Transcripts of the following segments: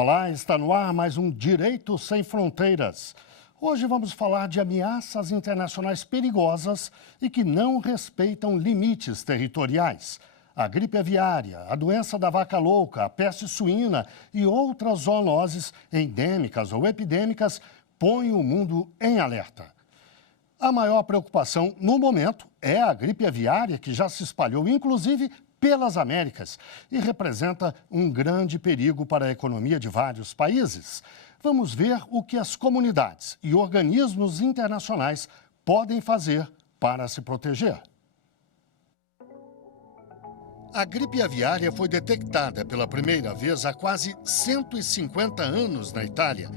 Olá, está no ar mais um Direito Sem Fronteiras. Hoje vamos falar de ameaças internacionais perigosas e que não respeitam limites territoriais. A gripe aviária, a doença da vaca louca, a peste suína e outras zoonoses endêmicas ou epidêmicas põem o mundo em alerta. A maior preocupação no momento é a gripe aviária, que já se espalhou, inclusive, pelas Américas e representa um grande perigo para a economia de vários países. Vamos ver o que as comunidades e organismos internacionais podem fazer para se proteger. A gripe aviária foi detectada pela primeira vez há quase 150 anos na Itália.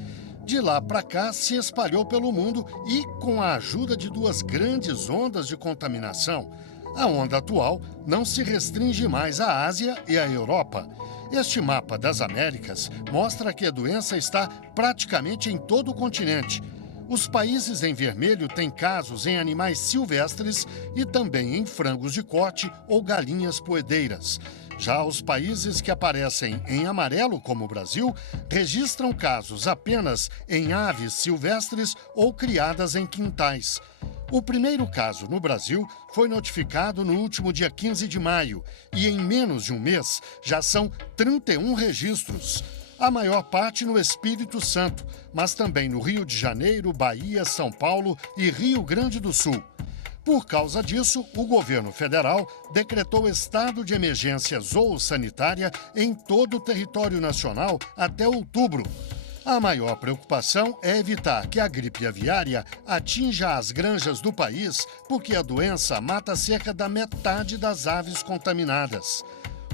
De lá para cá, se espalhou pelo mundo e, com a ajuda de duas grandes ondas de contaminação, a onda atual não se restringe mais à Ásia e à Europa. Este mapa das Américas mostra que a doença está praticamente em todo o continente. Os países em vermelho têm casos em animais silvestres e também em frangos de corte ou galinhas poedeiras. Já os países que aparecem em amarelo, como o Brasil, registram casos apenas em aves silvestres ou criadas em quintais. O primeiro caso no Brasil foi notificado no último dia 15 de maio e em menos de um mês já são 31 registros. A maior parte no Espírito Santo, mas também no Rio de Janeiro, Bahia, São Paulo e Rio Grande do Sul. Por causa disso, o governo federal decretou estado de emergência zoossanitária em todo o território nacional até outubro. A maior preocupação é evitar que a gripe aviária atinja as granjas do país, porque a doença mata cerca da metade das aves contaminadas.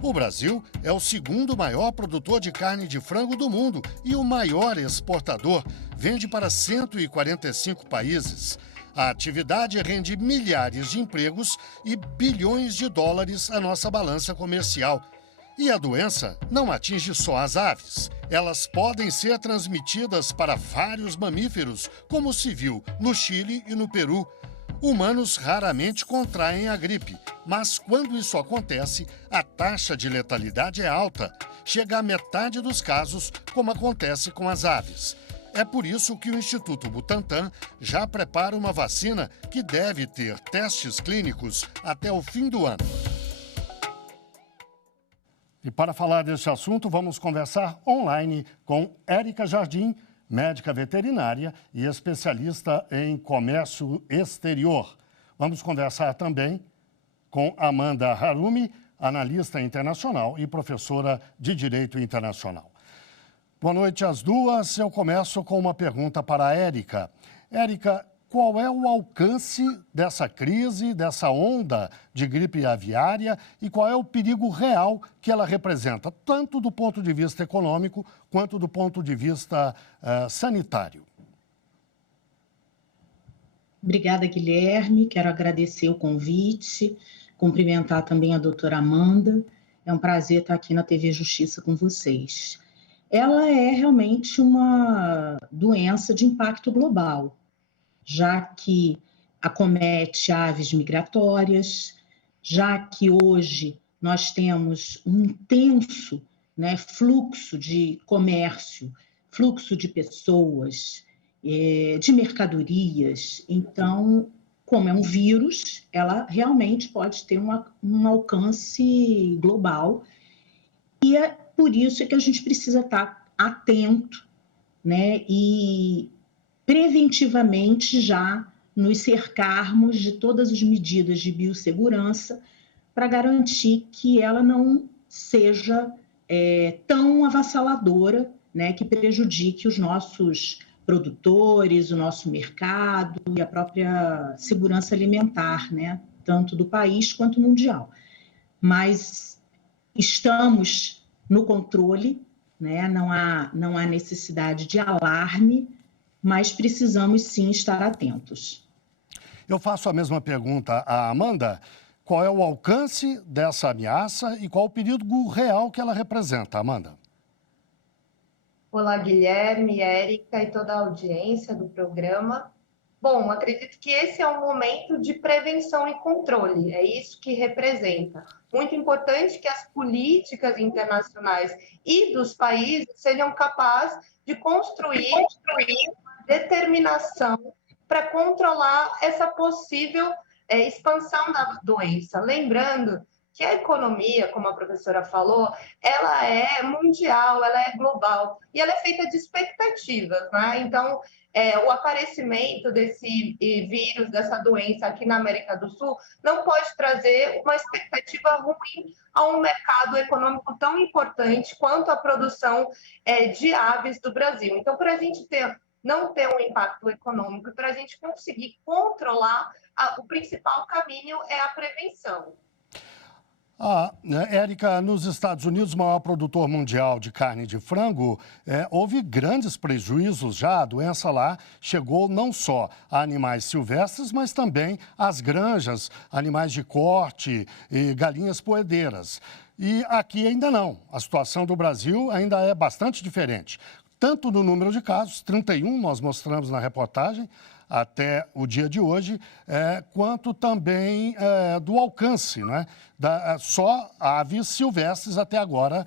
O Brasil é o segundo maior produtor de carne de frango do mundo e o maior exportador, vende para 145 países. A atividade rende milhares de empregos e bilhões de dólares à nossa balança comercial. E a doença não atinge só as aves. Elas podem ser transmitidas para vários mamíferos, como se viu no Chile e no Peru. Humanos raramente contraem a gripe, mas quando isso acontece, a taxa de letalidade é alta. Chega à metade dos casos, como acontece com as aves. É por isso que o Instituto Butantan já prepara uma vacina que deve ter testes clínicos até o fim do ano. E para falar deste assunto, vamos conversar online com Érica Jardim, médica veterinária e especialista em comércio exterior. Vamos conversar também com Amanda Harumi, analista internacional e professora de Direito Internacional. Boa noite às duas. Eu começo com uma pergunta para a Érica. Érica, qual é o alcance dessa crise, dessa onda de gripe aviária e qual é o perigo real que ela representa, tanto do ponto de vista econômico quanto do ponto de vista sanitário? Obrigada, Guilherme. Quero agradecer o convite, cumprimentar também a doutora Amanda. É um prazer estar aqui na TV Justiça com vocês. Ela é realmente uma doença de impacto global, já que acomete aves migratórias, já que hoje nós temos um intenso, fluxo de comércio, fluxo de pessoas, de mercadorias. Então, como é um vírus, ela realmente pode ter um alcance global e é por isso que a gente precisa estar atento, e preventivamente já nos cercarmos de todas as medidas de biossegurança para garantir que ela não seja tão avassaladora, que prejudique os nossos produtores, o nosso mercado e a própria segurança alimentar, tanto do país quanto mundial. Mas estamos no controle, não há necessidade de alarme, mas precisamos sim estar atentos. Eu faço a mesma pergunta à Amanda. Qual é o alcance dessa ameaça e qual o perigo real que ela representa, Amanda? Olá, Guilherme, Érica e toda a audiência do programa. Bom, acredito que esse é um momento de prevenção e controle, é isso que representa. Muito importante que as políticas internacionais e dos países sejam capazes de construir determinação para controlar essa possível expansão da doença. Lembrando que a economia, como a professora falou, ela é mundial, ela é global e ela é feita de expectativas, né? Então, o aparecimento desse vírus, dessa doença aqui na América do Sul, não pode trazer uma expectativa ruim a um mercado econômico tão importante quanto a produção de aves do Brasil. Então, para a gente não ter um impacto econômico, para a gente conseguir controlar, o principal caminho é a prevenção. Érica, nos Estados Unidos, o maior produtor mundial de carne de frango, houve grandes prejuízos já. A doença lá chegou não só a animais silvestres, mas também às granjas, animais de corte e galinhas poedeiras. E aqui ainda não. A situação do Brasil ainda é bastante diferente. Tanto no número de casos, 31 nós mostramos na reportagem, até o dia de hoje, quanto também do alcance, né? Só aves silvestres até agora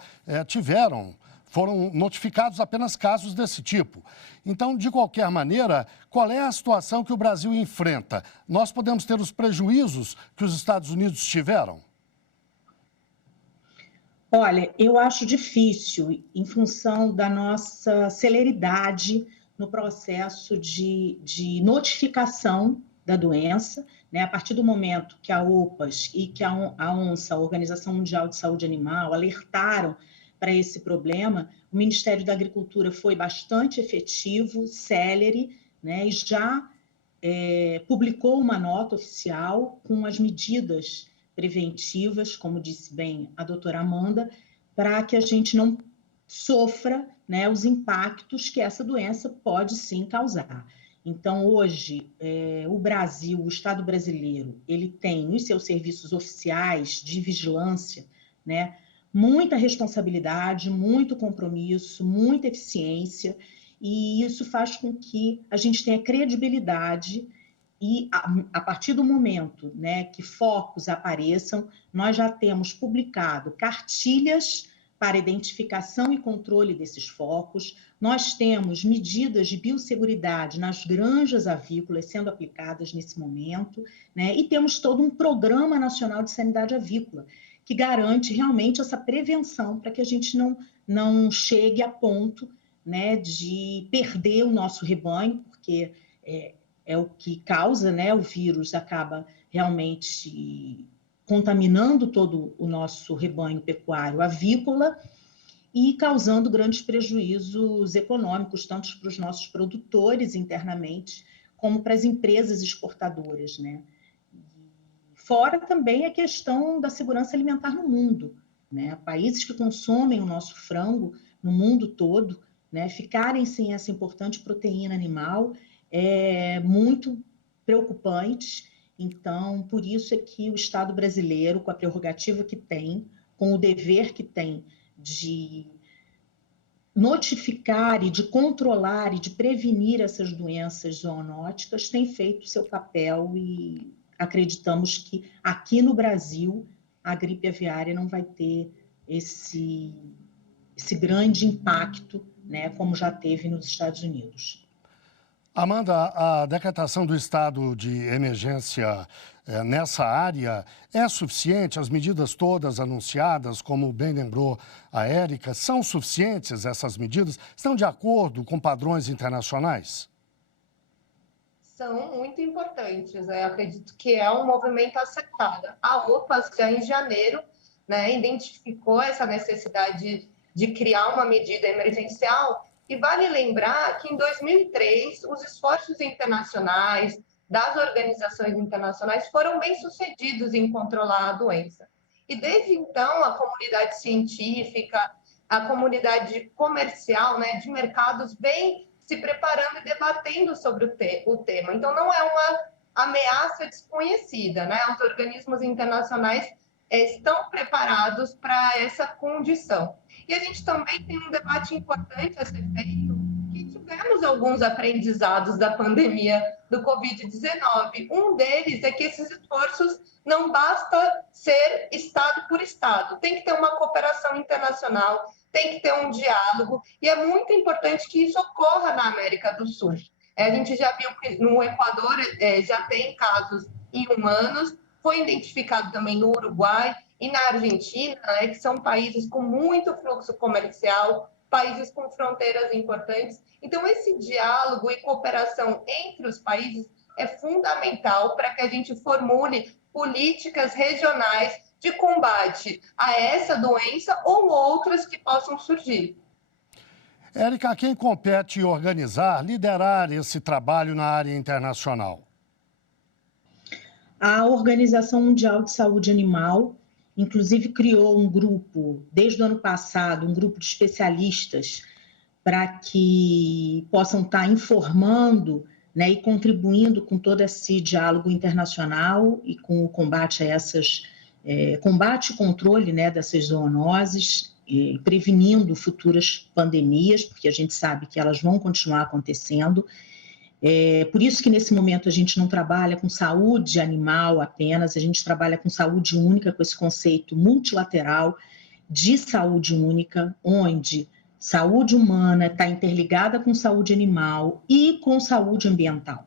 foram notificados apenas casos desse tipo. Então, de qualquer maneira, qual é a situação que o Brasil enfrenta? Nós podemos ter os prejuízos que os Estados Unidos tiveram? Olha, eu acho difícil, em função da nossa celeridade no processo de notificação da doença, né? A partir do momento que a OPAS e que a ONSA, a Organização Mundial de Saúde Animal, alertaram para esse problema, o Ministério da Agricultura foi bastante efetivo, célere, né? E já publicou uma nota oficial com as medidas preventivas, como disse bem a doutora Amanda, para que a gente não sofra, né, os impactos que essa doença pode sim causar. Então, hoje, o Brasil, o Estado brasileiro, ele tem nos seus serviços oficiais de vigilância, né, muita responsabilidade, muito compromisso, muita eficiência, e isso faz com que a gente tenha credibilidade e, a partir do momento, né, que focos apareçam, nós já temos publicado cartilhas para identificação e controle desses focos, nós temos medidas de biosseguridade nas granjas avícolas sendo aplicadas nesse momento, né, e temos todo um Programa Nacional de Sanidade Avícola, que garante realmente essa prevenção para que a gente não chegue a ponto, né, de perder o nosso rebanho, porque é o que causa, né? O vírus acaba realmente contaminando todo o nosso rebanho pecuário avícola e causando grandes prejuízos econômicos, tanto para os nossos produtores internamente, como para as empresas exportadoras, né? Fora também a questão da segurança alimentar no mundo, né? Países que consomem o nosso frango no mundo todo, né, ficarem sem essa importante proteína animal é muito preocupante. Então, por isso é que o Estado brasileiro, com a prerrogativa que tem, com o dever que tem de notificar e de controlar e de prevenir essas doenças zoonóticas, tem feito seu papel e acreditamos que aqui no Brasil a gripe aviária não vai ter esse grande impacto, né, como já teve nos Estados Unidos. Amanda, a decretação do estado de emergência nessa área é suficiente? As medidas todas anunciadas, como bem lembrou a Érica, são suficientes essas medidas? Estão de acordo com padrões internacionais? São muito importantes. Eu acredito que é um movimento acertado. A OPAS, já em janeiro, né, identificou essa necessidade de criar uma medida emergencial. E vale lembrar que, em 2003, os esforços internacionais, das organizações internacionais, foram bem-sucedidos em controlar a doença. E, desde então, a comunidade científica, a comunidade comercial, né, de mercados, vem se preparando e debatendo sobre o tema. Então, não é uma ameaça desconhecida, né? Os organismos internacionais estão preparados para essa condição. E a gente também tem um debate importante a ser feito, que tivemos alguns aprendizados da pandemia do Covid-19. Um deles é que esses esforços não basta ser Estado por Estado, tem que ter uma cooperação internacional, tem que ter um diálogo, e é muito importante que isso ocorra na América do Sul. A gente já viu que no Equador já tem casos em humanos, foi identificado também no Uruguai e na Argentina, né, que são países com muito fluxo comercial, países com fronteiras importantes. Então, esse diálogo e cooperação entre os países é fundamental para que a gente formule políticas regionais de combate a essa doença ou outras que possam surgir. Érica, a quem compete organizar, liderar esse trabalho na área internacional? A Organização Mundial de Saúde Animal, inclusive, criou um grupo, desde o ano passado, um grupo de especialistas para que possam estar informando, né, e contribuindo com todo esse diálogo internacional e com o combate a combate e controle, né, dessas zoonoses, prevenindo futuras pandemias, porque a gente sabe que elas vão continuar acontecendo. Por isso que nesse momento a gente não trabalha com saúde animal apenas, a gente trabalha com saúde única, com esse conceito multilateral de saúde única, onde saúde humana está interligada com saúde animal e com saúde ambiental,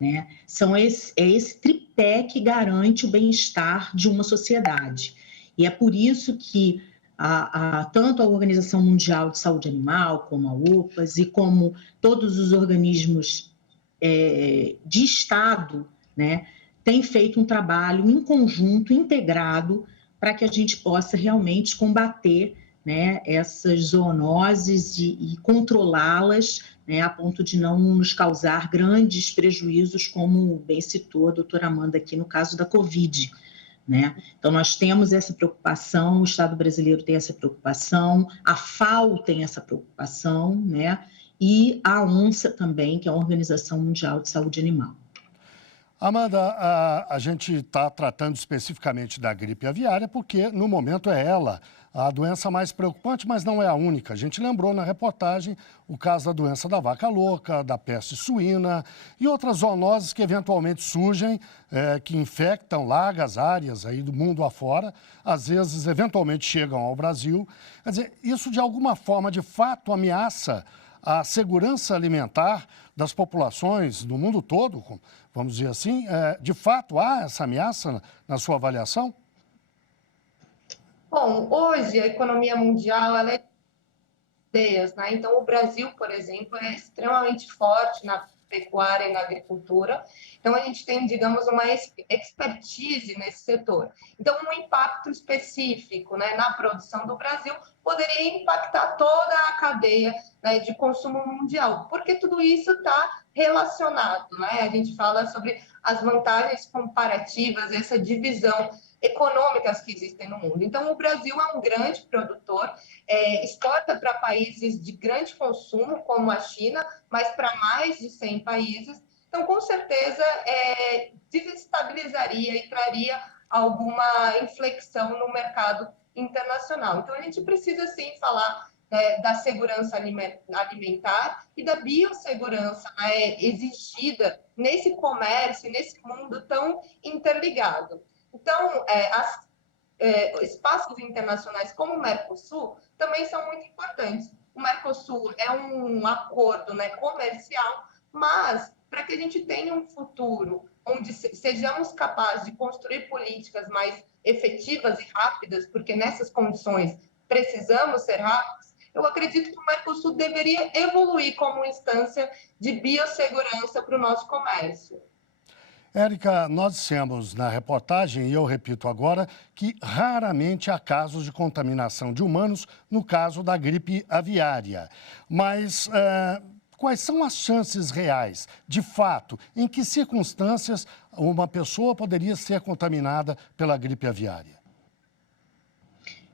né? É esse tripé que garante o bem-estar de uma sociedade. E é por isso que tanto a Organização Mundial de Saúde Animal, como a OPAS e como todos os organismos de Estado, né, têm feito um trabalho em conjunto, integrado, para que a gente possa realmente combater, né, essas zoonoses e controlá-las, né, a ponto de não nos causar grandes prejuízos, como bem citou a doutora Amanda aqui no caso da Covid, né? Então, nós temos essa preocupação, o Estado brasileiro tem essa preocupação, a FAO tem essa preocupação, né? E a ONSA também, que é a Organização Mundial de Saúde Animal. Amanda, a gente está tratando especificamente da gripe aviária porque, no momento, é ela a doença mais preocupante, mas não é a única. A gente lembrou na reportagem o caso da doença da vaca louca, da peste suína e outras zoonoses que eventualmente surgem, que infectam largas áreas aí do mundo afora, às vezes, eventualmente, chegam ao Brasil. Quer dizer, isso, de alguma forma, de fato, ameaça a segurança alimentar das populações do mundo todo, vamos dizer assim. De fato, há essa ameaça na sua avaliação? Bom, hoje a economia mundial ela é ideias, né? Então, o Brasil, por exemplo, é extremamente forte na pecuária e na agricultura. Então, a gente tem, digamos, uma expertise nesse setor. Então, um impacto específico, né, na produção do Brasil poderia impactar toda a cadeia, né, de consumo mundial, porque tudo isso está relacionado, né? A gente fala sobre as vantagens comparativas, essa divisão econômicas que existem no mundo. Então, o Brasil é um grande produtor, exporta para países de grande consumo, como a China, mas para mais de 100 países. Então, com certeza, desestabilizaria e traria alguma inflexão no mercado internacional. Então, a gente precisa, sim, falar da segurança alimentar e da biossegurança, né, exigida nesse comércio, nesse mundo tão interligado. Então, espaços internacionais como o Mercosul também são muito importantes. O Mercosul é um acordo, né, comercial, mas para que a gente tenha um futuro onde sejamos capazes de construir políticas mais efetivas e rápidas, porque nessas condições precisamos ser rápidos, eu acredito que o Mercosul deveria evoluir como instância de biossegurança para o nosso comércio. Érica, nós dissemos na reportagem, e eu repito agora, que raramente há casos de contaminação de humanos no caso da gripe aviária. Mas quais são as chances reais, de fato, em que circunstâncias uma pessoa poderia ser contaminada pela gripe aviária?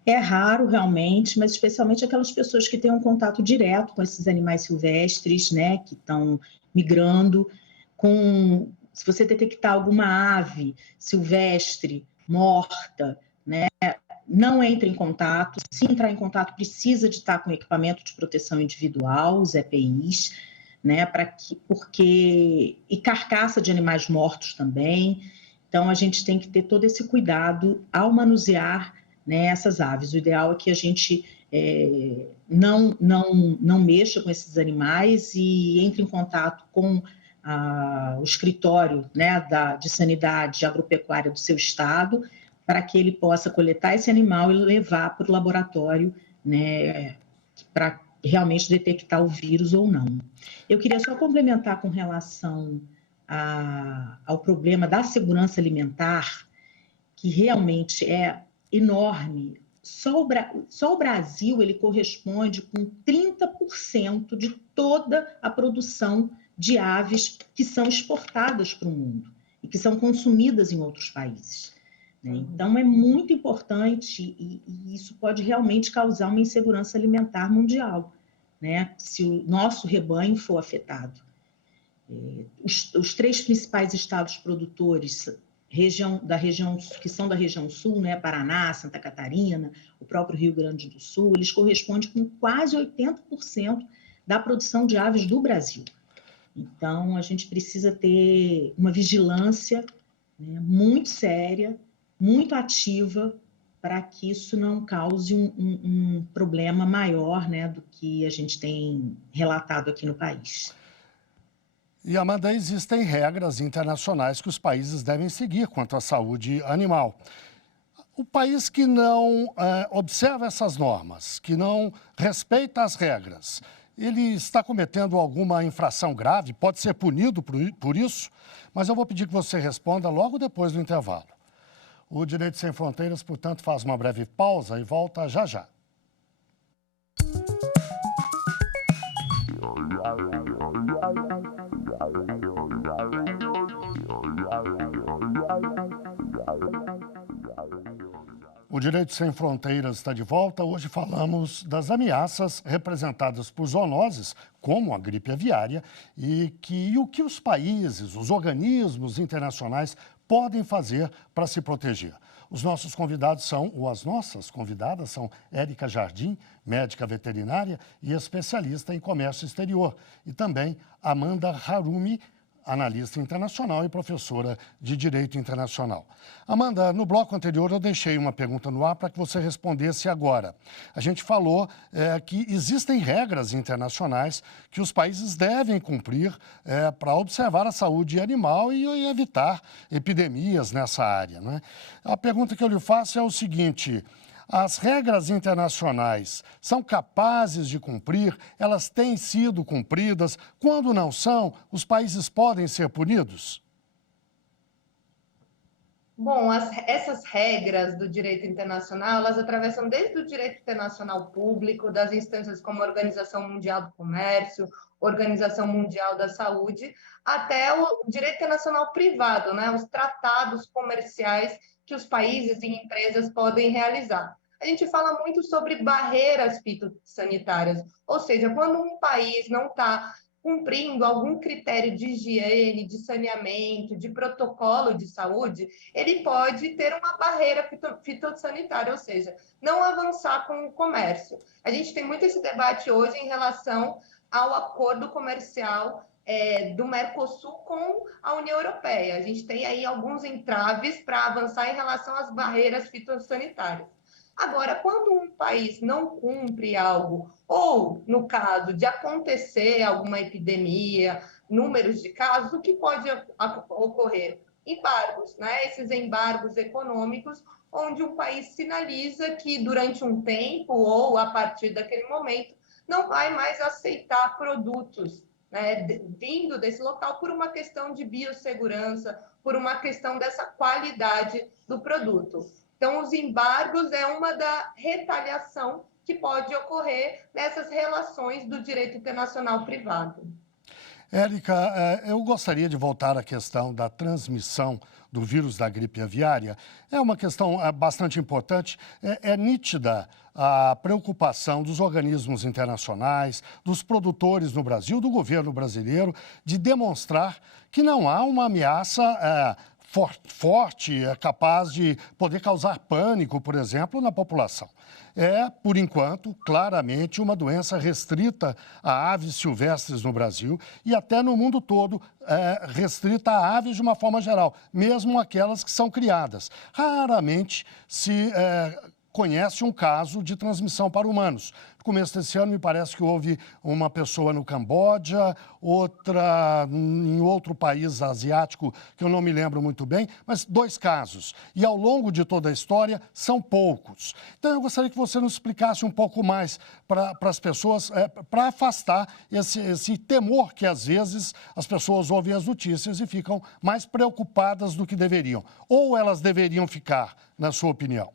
É raro, realmente, mas especialmente aquelas pessoas que têm um contato direto com esses animais silvestres, né, que estão migrando. Se você detectar alguma ave silvestre morta, né, não entre em contato. Se entrar em contato, precisa de estar com equipamento de proteção individual, os EPIs, né? E carcaça de animais mortos também. Então, a gente tem que ter todo esse cuidado ao manusear, né, essas aves. O ideal é que a gente não mexa com esses animais e entre em contato com o escritório, né, de sanidade agropecuária do seu estado, para que ele possa coletar esse animal e levar para o laboratório, né, para realmente detectar o vírus ou não. Eu queria só complementar com relação ao problema da segurança alimentar, que realmente é enorme. Só o Brasil ele corresponde com 30% de toda a produção de aves que são exportadas para o mundo e que são consumidas em outros países. Né? Então, é muito importante e isso pode realmente causar uma insegurança alimentar mundial, né? Se o nosso rebanho for afetado. Os 3 principais estados produtores que são da região sul, né, Paraná, Santa Catarina, o próprio Rio Grande do Sul, eles correspondem com quase 80% da produção de aves do Brasil. Então, a gente precisa ter uma vigilância, né, muito séria, muito ativa, para que isso não cause um problema maior, né, do que a gente tem relatado aqui no país. E, Amanda, existem regras internacionais que os países devem seguir quanto à saúde animal. O país que não observa essas normas, que não respeita as regras, ele está cometendo alguma infração grave, pode ser punido por isso, mas eu vou pedir que você responda logo depois do intervalo. O Direito Sem Fronteiras, portanto, faz uma breve pausa e volta já já. O Direito Sem Fronteiras está de volta. Hoje falamos das ameaças representadas por zoonoses, como a gripe aviária, e o que os países, os organismos internacionais podem fazer para se proteger. Os nossos convidados as nossas convidadas são Érica Jardim, médica veterinária e especialista em comércio exterior, e também Amanda Harumi, analista internacional e professora de Direito Internacional. Amanda, no bloco anterior eu deixei uma pergunta no ar para que você respondesse agora. A gente falou que existem regras internacionais que os países devem cumprir para observar a saúde animal e evitar epidemias nessa área, né? A pergunta que eu lhe faço é o seguinte: as regras internacionais são capazes de cumprir? Elas têm sido cumpridas? Quando não são, os países podem ser punidos? Bom, essas regras do direito internacional, elas atravessam desde o direito internacional público, das instâncias como a Organização Mundial do Comércio, Organização Mundial da Saúde, até o direito internacional privado, né? Os tratados comerciais que os países e empresas podem realizar. A gente fala muito sobre barreiras fitossanitárias, ou seja, quando um país não está cumprindo algum critério de higiene, de saneamento, de protocolo de saúde, ele pode ter uma barreira fitossanitária, ou seja, não avançar com o comércio. A gente tem muito esse debate hoje em relação ao acordo comercial do Mercosul com a União Europeia. A gente tem aí alguns entraves para avançar em relação às barreiras fitossanitárias. Agora, quando um país não cumpre algo, ou no caso de acontecer alguma epidemia, números de casos, o que pode ocorrer? Embargos, né? Esses embargos econômicos, onde um país sinaliza que durante um tempo ou a partir daquele momento não vai mais aceitar produtos, né, vindo desse local por uma questão de biossegurança, por uma questão dessa qualidade do produto. Então, os embargos é uma da retaliação que pode ocorrer nessas relações do direito internacional privado. Érica, eu gostaria de voltar à questão da transmissão do vírus da gripe aviária. É uma questão bastante importante. É nítida a preocupação dos organismos internacionais, dos produtores no Brasil, do governo brasileiro, de demonstrar que não há uma ameaça forte, é capaz de poder causar pânico, por exemplo, na população. É, por enquanto, claramente uma doença restrita a aves silvestres no Brasil e até no mundo todo restrita a aves de uma forma geral, mesmo aquelas que são criadas. Raramente se conhece um caso de transmissão para humanos. No começo desse ano, me parece que houve uma pessoa no Camboja, outra em outro país asiático, que eu não me lembro muito bem, mas 2 casos. E ao longo de toda a história, são poucos. Então, eu gostaria que você nos explicasse um pouco mais para as pessoas, para afastar esse temor que, às vezes, as pessoas ouvem as notícias e ficam mais preocupadas do que deveriam. Ou elas deveriam ficar, na sua opinião?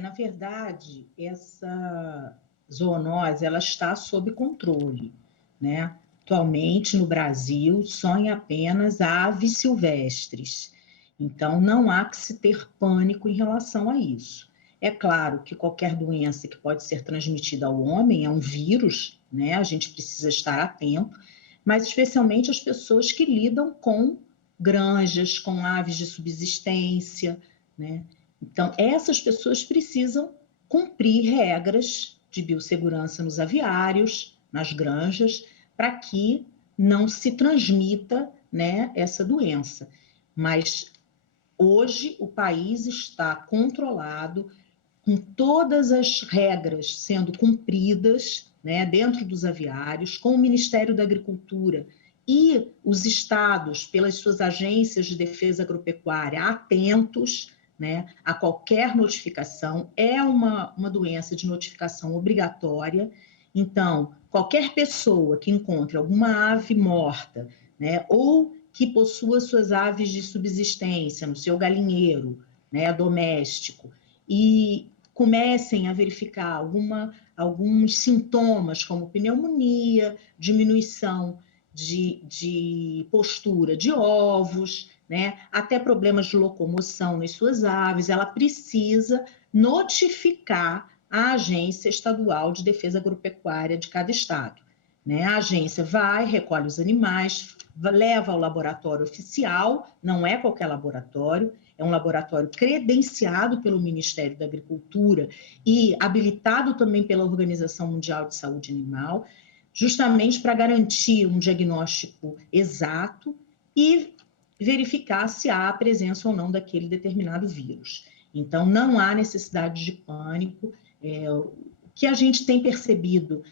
Na verdade, essa zoonose ela está sob controle, né? Atualmente, no Brasil, só em apenas aves silvestres. Então, não há que se ter pânico em relação a isso. É claro que qualquer doença que pode ser transmitida ao homem é um vírus, né? A gente precisa estar atento, mas especialmente as pessoas que lidam com granjas, com aves de subsistência, né? Então, essas pessoas precisam cumprir regras de biossegurança nos aviários, nas granjas, para que não se transmita, né, essa doença. Mas hoje o país está controlado, com todas as regras sendo cumpridas, né, dentro dos aviários, com o Ministério da Agricultura e os estados, pelas suas agências de defesa agropecuária, atentos, né, a qualquer notificação. É uma doença de notificação obrigatória. Então, qualquer pessoa que encontre alguma ave morta, né, ou que possua suas aves de subsistência no seu galinheiro, né, doméstico, e comecem a verificar alguns sintomas, como pneumonia, diminuição de postura de ovos, né, até problemas de locomoção nas suas aves, ela precisa notificar a Agência Estadual de Defesa Agropecuária de cada estado, né? A agência vai, recolhe os animais, leva ao laboratório oficial, não é qualquer laboratório, é um laboratório credenciado pelo Ministério da Agricultura e habilitado também pela Organização Mundial de Saúde Animal, justamente para garantir um diagnóstico exato e verificar se há a presença ou não daquele determinado vírus. Então, não há necessidade de pânico. O que a gente tem percebido,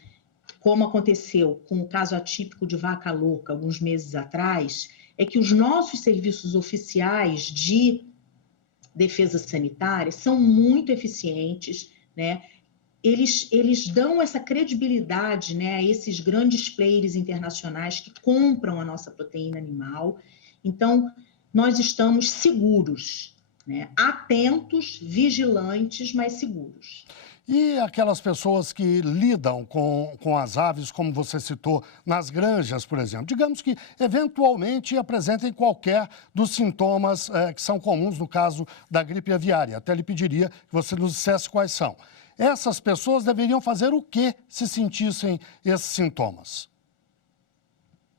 como aconteceu com o caso atípico de vaca louca alguns meses atrás, é que os nossos serviços oficiais de defesa sanitária são muito eficientes, né? Eles dão essa credibilidade, né, a esses grandes players internacionais que compram a nossa proteína animal. Então, nós estamos seguros, né? Atentos, vigilantes, mas seguros. E aquelas pessoas que lidam com as aves, como você citou, nas granjas, por exemplo, digamos que eventualmente apresentem qualquer dos sintomas que são comuns no caso da gripe aviária. Até lhe pediria que você nos dissesse quais são. Essas pessoas deveriam fazer o quê se sentissem esses sintomas?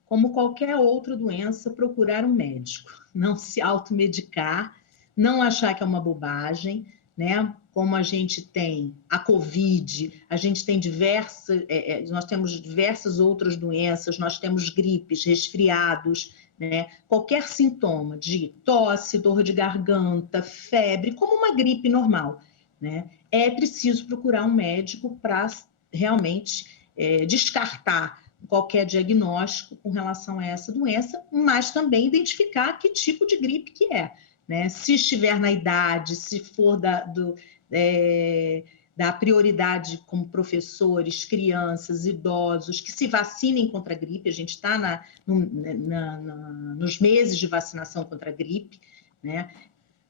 Como qualquer outra doença, procurar um médico. Não se automedicar, não achar que é uma bobagem, né? Como a gente tem a Covid, a gente tem nós temos diversas outras doenças, nós temos gripes, resfriados, né? Qualquer sintoma de tosse, dor de garganta, febre, como uma gripe normal, né? É preciso procurar um médico para realmente descartar qualquer diagnóstico com relação a essa doença, mas também identificar que tipo de gripe que é, né? Se estiver na idade, se for da prioridade como professores, crianças, idosos, que se vacinem contra a gripe. A gente está nos meses de vacinação contra a gripe, né?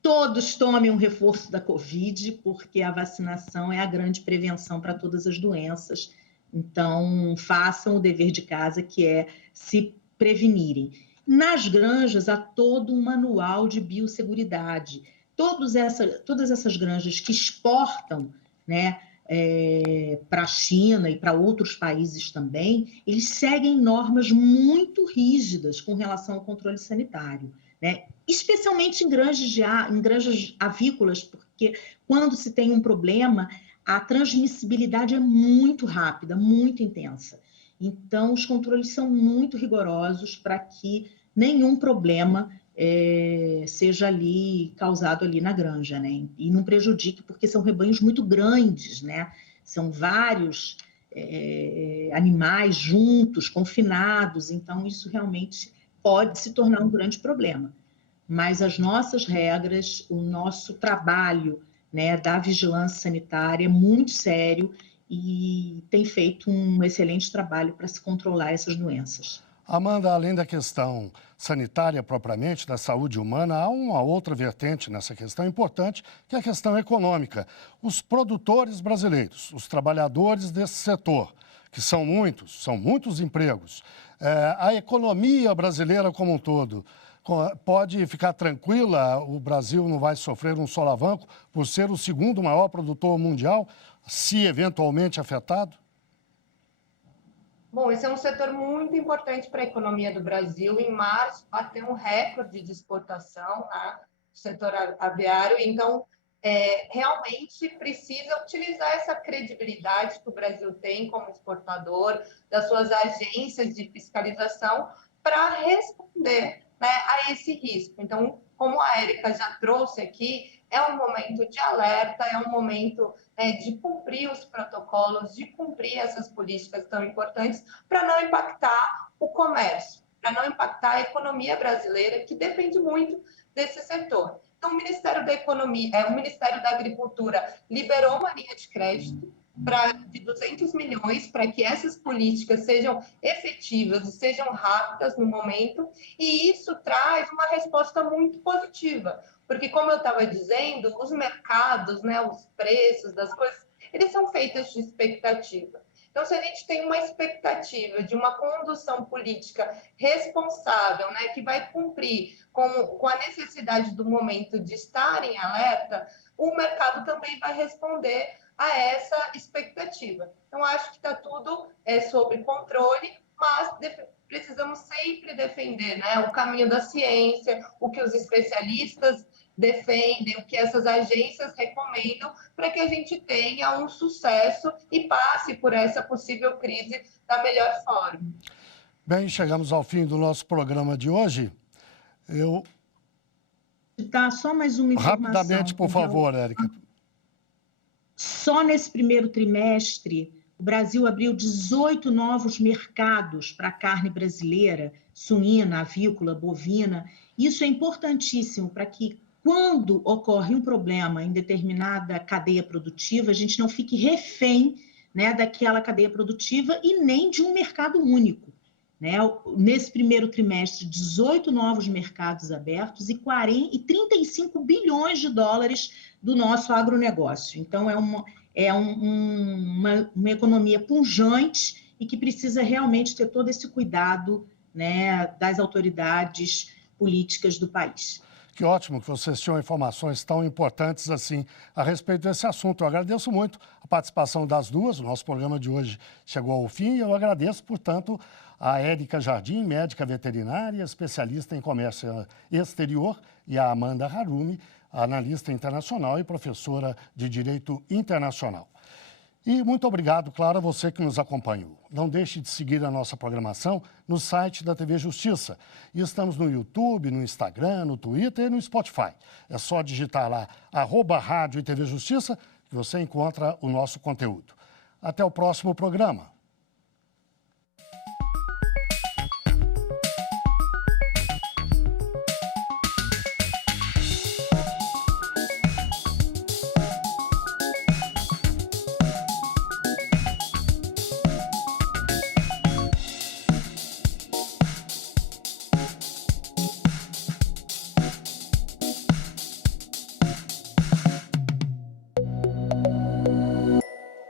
Todos tomem um reforço da Covid, porque a vacinação é a grande prevenção para todas as doenças. Então, façam o dever de casa, que é se prevenirem. Nas granjas, há todo um manual de biosseguridade. Todas essas granjas que exportam, né, para a China e para outros países também, eles seguem normas muito rígidas com relação ao controle sanitário, né? Especialmente em granjas avícolas, porque quando se tem um problema, a transmissibilidade é muito rápida, muito intensa. Então, os controles são muito rigorosos para que nenhum problema seja ali causado ali na granja, né? E não prejudique, porque são rebanhos muito grandes, né? São vários animais juntos, confinados, então isso realmente pode se tornar um grande problema. Mas as nossas regras, o nosso trabalho, né, da vigilância sanitária é muito sério e tem feito um excelente trabalho para se controlar essas doenças. Amanda, além da questão sanitária propriamente, da saúde humana, há uma outra vertente nessa questão importante, que é a questão econômica. Os produtores brasileiros, os trabalhadores desse setor, que são muitos empregos, a economia brasileira como um todo, pode ficar tranquila, o Brasil não vai sofrer um solavanco por ser o segundo maior produtor mundial, se eventualmente afetado? Bom, esse é um setor muito importante para a economia do Brasil. Em março, bateu um recorde de exportação, né, do setor aviário. Então, realmente precisa utilizar essa credibilidade que o Brasil tem como exportador, das suas agências de fiscalização, para responder, né, a esse risco. Então, como a Érica já trouxe aqui, é um momento de alerta, é um momento de cumprir os protocolos, de cumprir essas políticas tão importantes para não impactar o comércio, para não impactar a economia brasileira, que depende muito desse setor. Então, o Ministério da Economia, o Ministério da Agricultura liberou uma linha de crédito de 200 milhões para que essas políticas sejam efetivas e sejam rápidas no momento, e isso traz uma resposta muito positiva, porque, como eu estava dizendo, os mercados, né, os preços das coisas, eles são feitos de expectativa. Então, se a gente tem uma expectativa de uma condução política responsável, né, que vai cumprir com a necessidade do momento de estar em alerta, o mercado também vai responder a essa expectativa. Então, acho que está tudo sob controle, mas precisamos sempre defender, né, o caminho da ciência, o que os especialistas defendem, o que essas agências recomendam, para que a gente tenha um sucesso e passe por essa possível crise da melhor forma. Bem, chegamos ao fim do nosso programa de hoje. Só mais uma informação. Rapidamente, por favor, Érica. Só nesse primeiro trimestre, o Brasil abriu 18 novos mercados para a carne brasileira, suína, avícola, bovina. Isso é importantíssimo para que, quando ocorre um problema em determinada cadeia produtiva, a gente não fique refém, né, daquela cadeia produtiva e nem de um mercado único, né? Nesse primeiro trimestre, 18 novos mercados abertos e 35 bilhões de dólares do nosso agronegócio. Então, é uma economia pujante e que precisa realmente ter todo esse cuidado, né, das autoridades políticas do país. Que ótimo que vocês tinham informações tão importantes assim a respeito desse assunto. Eu agradeço muito a participação das duas. O nosso programa de hoje chegou ao fim e eu agradeço, portanto, a Érica Jardim, médica veterinária, especialista em comércio exterior, e a Amanda Harumi, analista internacional e professora de Direito Internacional. E muito obrigado, claro, a você que nos acompanhou. Não deixe de seguir a nossa programação no site da TV Justiça. E estamos no YouTube, no Instagram, no Twitter e no Spotify. É só digitar lá @Rádio e TV Justiça que você encontra o nosso conteúdo. Até o próximo programa.